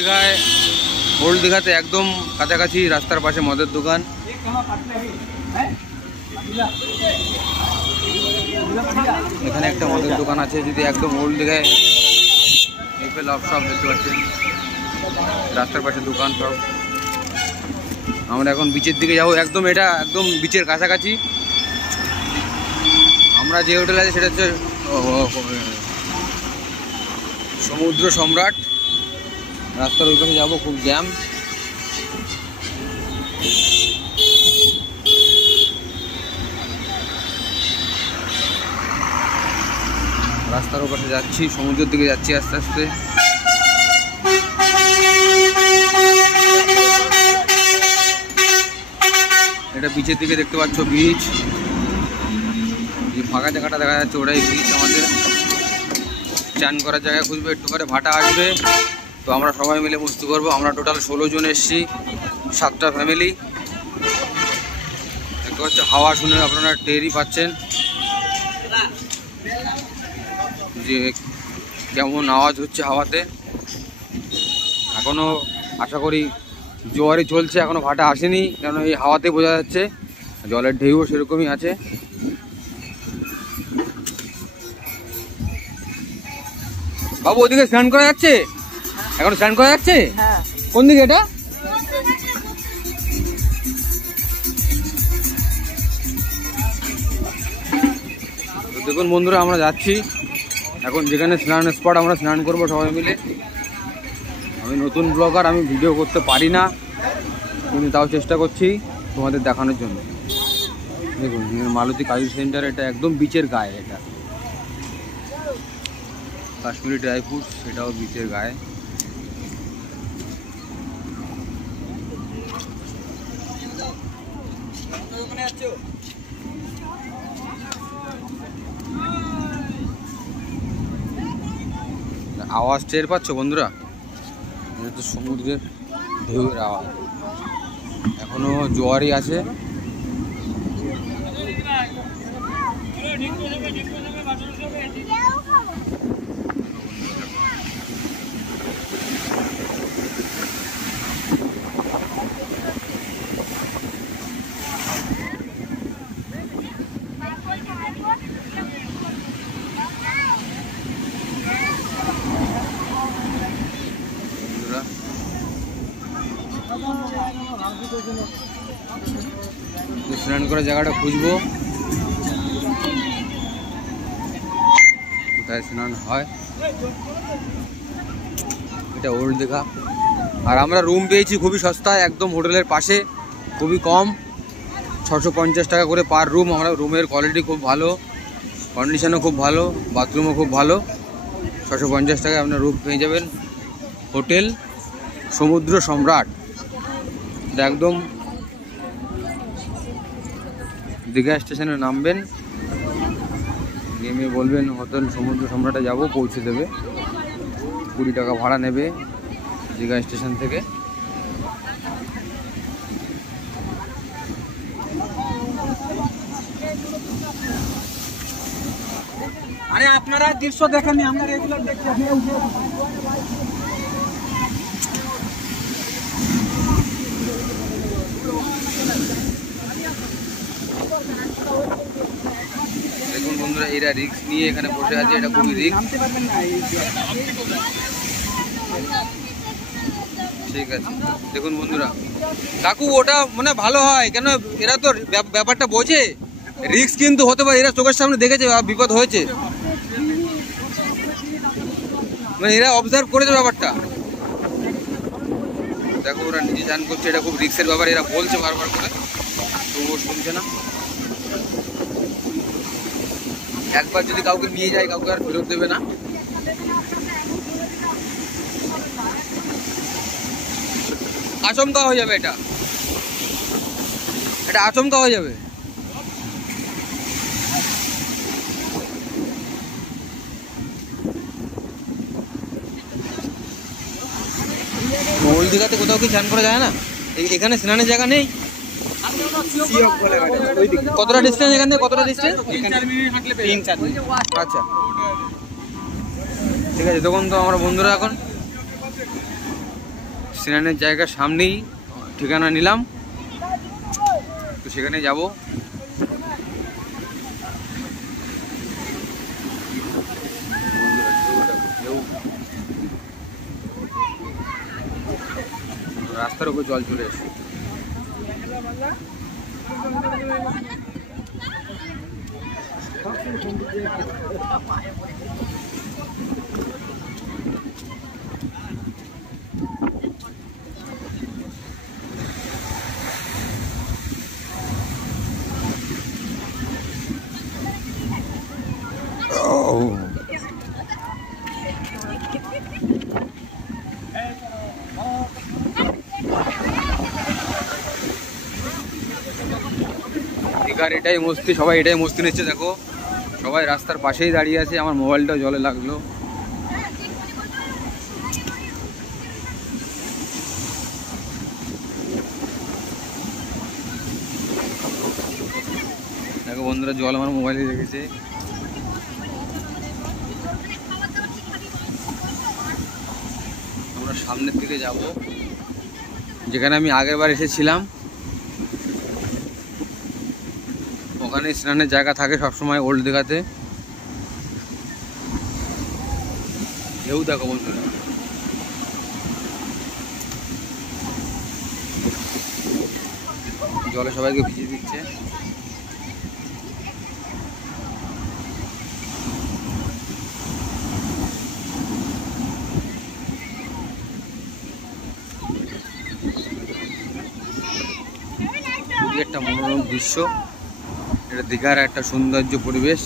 দীঘায় ওল্ড দীঘাতে একদম কাছাকাছি রাস্তার পাশে মদের দোকান। এখানে একটা মদের দোকান আছে, যদি একদম ওল্ড দীঘায় এফএল অফ সব দেখতে পাচ্ছেন, রাস্তার পাশে দোকান সব। আমরা এখন বিচের দিকে যাবো, একদম এটা একদম বিচের কাছাকাছি। আমরা যে হোটেল আছে সেটা হচ্ছে সমুদ্র সম্রাট। রাস্তার ওই পাশে যাবো, খুব জ্যাম। রাস্তার ওপাশে যাচ্ছি, সমুদ্রের দিকে যাচ্ছি আস্তে আস্তে। এটা বিচের দিকে দেখতে পাচ্ছ, বিচ। যে ফাঁকা জায়গাটা দেখা যাচ্ছে ওটাই বিচ। আমাদের চান করার জায়গা খুঁজবে, একটু পরে ভাটা আসবে, তো আমরা সবাই মিলে মস্তি করবো। আমরা টোটাল 16 জন এসছি, 7টা ফ্যামিলি। দেখতে পাচ্ছ, হাওয়া শুনে আপনারা টেরই পাচ্ছেন যে কেমন আওয়াজ হচ্ছে হাওয়াতে। এখনো আশা করি জোয়ারই চলছে, এখনো ভাটা আসেনি, কেন এই হাওয়াতে বোঝা যাচ্ছে। জলের ঢেউও সেরকমই আছে। বাবু, ওদিকে স্নান করা যাচ্ছে? এখন স্নান করা যাচ্ছে? কোন দিকে এটা? দেখুন বন্ধুরা, আমরা যাচ্ছি এখন যেখানে স্নান স্পট, আমরা স্নান করবো সবাই মিলে। আমি নতুন ব্লগার, আমি ভিডিও করতে পারি না, কিন্তু তাও চেষ্টা করছি তোমাদের দেখানোর জন্য। দেখুন মালতী কাজু সেন্টার, এটা একদম বিচের গায়ে। এটা কাশ্মীরি ড্রাই ফ্রুট, সেটাও বিচের গায়ে। আওয়াজ টের পাচ্ছ বন্ধুরা? এটা তো সমুদ্রের ঢেউয়ের আওয়াজ। এখনো জোয়ারই আছে। স্নান করার জায়গাটা খুঁজবো, কোথায় স্নান হয়। এটা ওল্ড দীঘা। আর আমরা রুম পেয়েছি খুবই সস্তায়, একদম হোটেলের পাশে, খুবই কম, 650 টাকা করে পার রুম। আমরা রুমের কোয়ালিটি খুব ভালো, কন্ডিশনও খুব ভালো, বাথরুমও খুব ভালো। 650 টাকায় আপনার রুম পেয়ে যাবেন। হোটেল সমুদ্র সম্রাট। এটা একদম দীঘা স্টেশনে নামবেন, নেমে বলবেন হোটেল সমুদ্র সম্রাটে যাব, পৌঁছে দেবে। 20 টাকা ভাড়া নেবে দীঘা স্টেশন থেকে। আরে আপনারা দৃশ্য দেখেননি, আমরা রেগুলার দেখছি। দেখুন বন্ধুরা, এরা রিস্ক নিয়ে এখানে বসে আছে, এটা খুবই রিস্ক। ঠিক আছে, দেখুন বন্ধুরা, কাকু ওটা মানে ভালো হয়, কেন এরা তো ব্যাপারটা বোঝে। রিস্ক কিন্তু হতে পারে, এরা চোখের সামনে দেখেছে বিপদ হয়েছে, মানে এরা অবজার্ভ করেছে ব্যাপারটা। দেখো ওরা নিজে জান করছে, এটা খুব রিস্কের ব্যাপার, এরা বলছে বারবার করে, তবুও শুনছে না। একবার যদি কাউকে নিয়ে যায়, কাউকে আর ফেরত দেবে না। আচমকা হয়ে যাবে, এটা আচমকা হয়ে যাবে। ওল্ড দীঘাতে কোথাও কি স্নান করা যায় না? এখানে স্নানের জায়গা নেই। কতটা ডিস্টেন্স এখান থেকে? কতটা ডিস্টেন্স? 3-4 মিনিট হাঁটলে 3-4 মিনিট। আচ্ছা ঠিক আছে। তখন তো আমরা বন্ধুরা এখন স্নানের জায়গার সামনেই ঠিকানা নিলাম, তো সেখানে যাব। রাস্তার উপর জল চলে এসে দীঘার এটাই মস্তি, সবাই এটাই মস্তি নিচ্ছে। দেখো সবাই রাস্তার পাশেই দাঁড়িয়ে আছে, আমার মোবাইলটাও জলে লাগলো। দেখো বন্ধুরা, জল আমার মোবাইলে রেখেছে। আমরা সামনের দিকে যাব, যেখানে আমি আগের বার এসেছিলাম। ওখানে স্নানের জায়গা থাকে সবসময় ওল্ড দীঘাতে। ঢেউ দেখো বন্ধুরা, জলে সবাইকে ভিজিয়ে দিচ্ছে। খুবই একটা মনোরম দৃশ্য, এটা দীঘার একটা সৌন্দর্য পরিবেশ।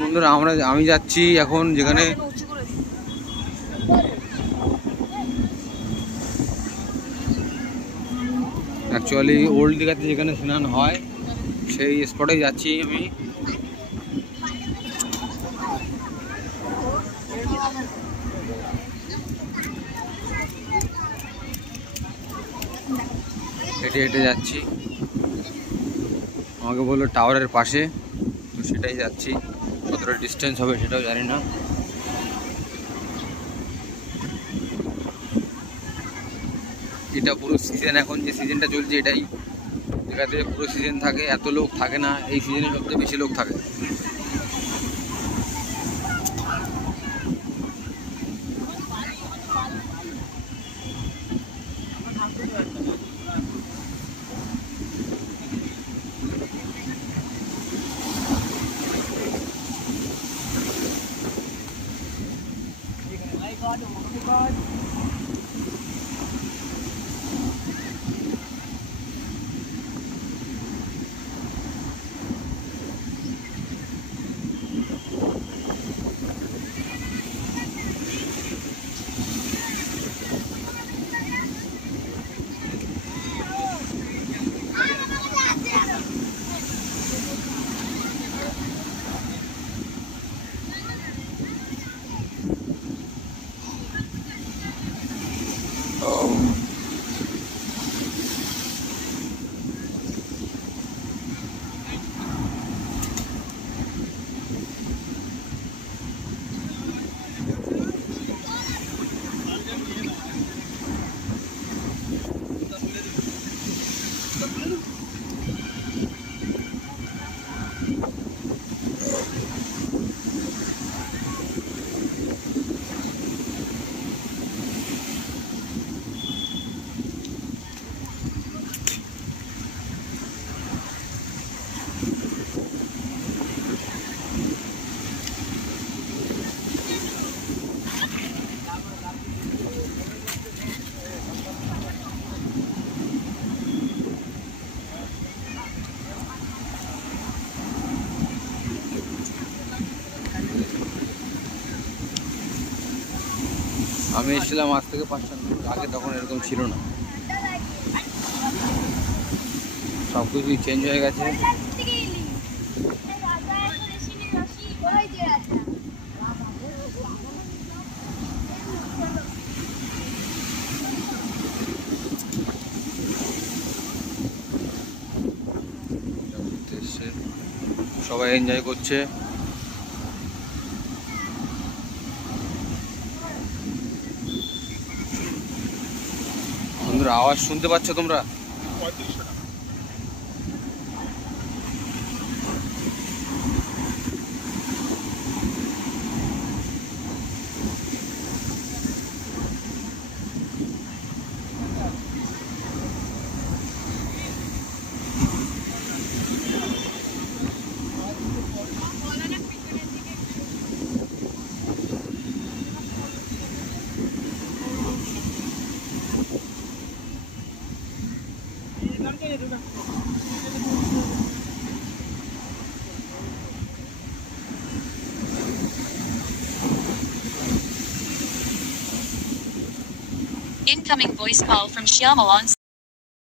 বন্ধুরা, আমি যাচ্ছি এখন যেখানে অ্যাকচুয়ালি ওল্ড দীঘাতে যেখানে স্নান হয় সেই স্পটে যাচ্ছি আমি। হেঁটে হেঁটে যাচ্ছি, আমাকে বললো টাওয়ারের পাশে, তো সেটাই যাচ্ছি। কতটা ডিস্টেন্স হবে সেটাও জানি না। এটা পুরো সিজন, এখন যে সিজনটা চলছে এটাই দীঘাতে পুরো সিজন থাকে, এত লোক থাকে না, এই সিজনে সবচেয়ে বেশি লোক থাকে। আমি এসেছিলাম আজ থেকে 5 সাল আগে, তখন এরকম ছিল না, সব কিছুই চেঞ্জ হয়ে গেছে। সবাই এনজয় করছে। বন্ধুরা আওয়াজ শুনতে পাচ্ছ তোমরা? Incoming voice call from Shyamalan.